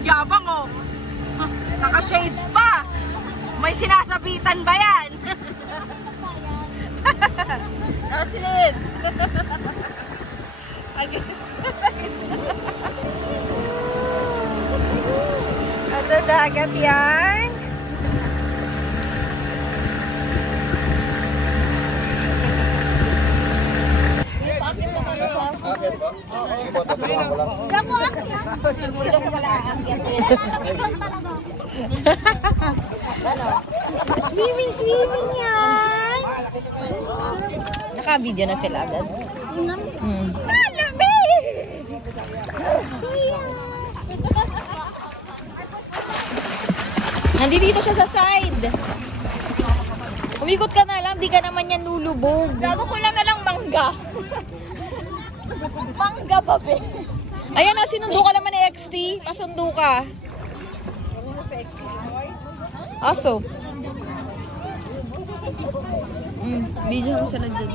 Yabang oh. Naka-shades pa. May sinasabitan ba yan? Roslyn! Ito dagat yan. Swimming yan. Naka-video na sila agad. Nandito siya sa side. Umikot ka na lang, di ka naman yan lulubog. Gago ko lang na lang mangga. Mangga pa, be. Ayan na, sinundo ka naman ni XT. Pasundo ka. Aso. Video mo sila dyan.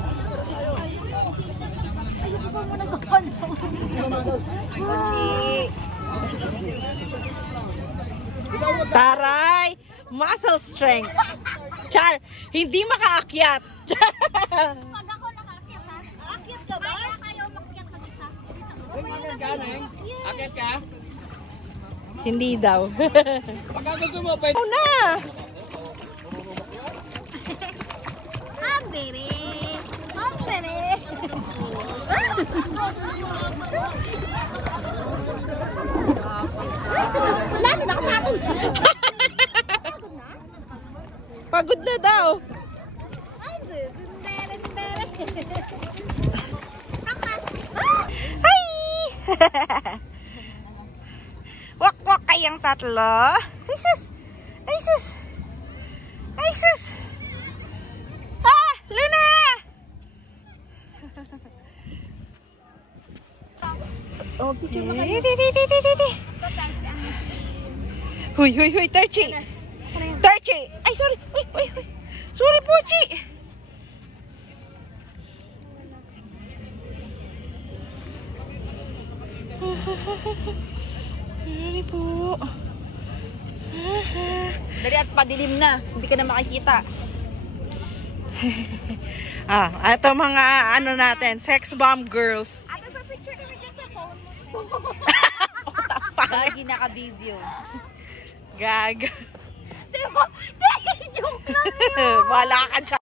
Taray! Muscle strength. Char, hindi makaakyat. Pag ako nakaakyat, ha? Aakyat ka ba? Ayaw makyat mag-isa. Akit ka? Hindi daw. Pagka gusto mo, pwede. Una! Ambere! Ambere! Lalo na kapatid! Pagod na daw. Hi! Wak-wak kayang tatlo. Ay sus! Ay sus! Ay sus! Ah! Luna! Huy, huy, huy, Tarchi! Tarchi! Ay, sorry! Uy, uy, uy! Sorry po, Chi! Sorry po. Dali at padilim na. Hindi ka na makikita. Ito mga ano natin, sex bomb girls. Ate, pa-picture kami dyan sa phone mo. Lagi naka-video. Gag. Diba? Joke lang yun. Wala ka dyan.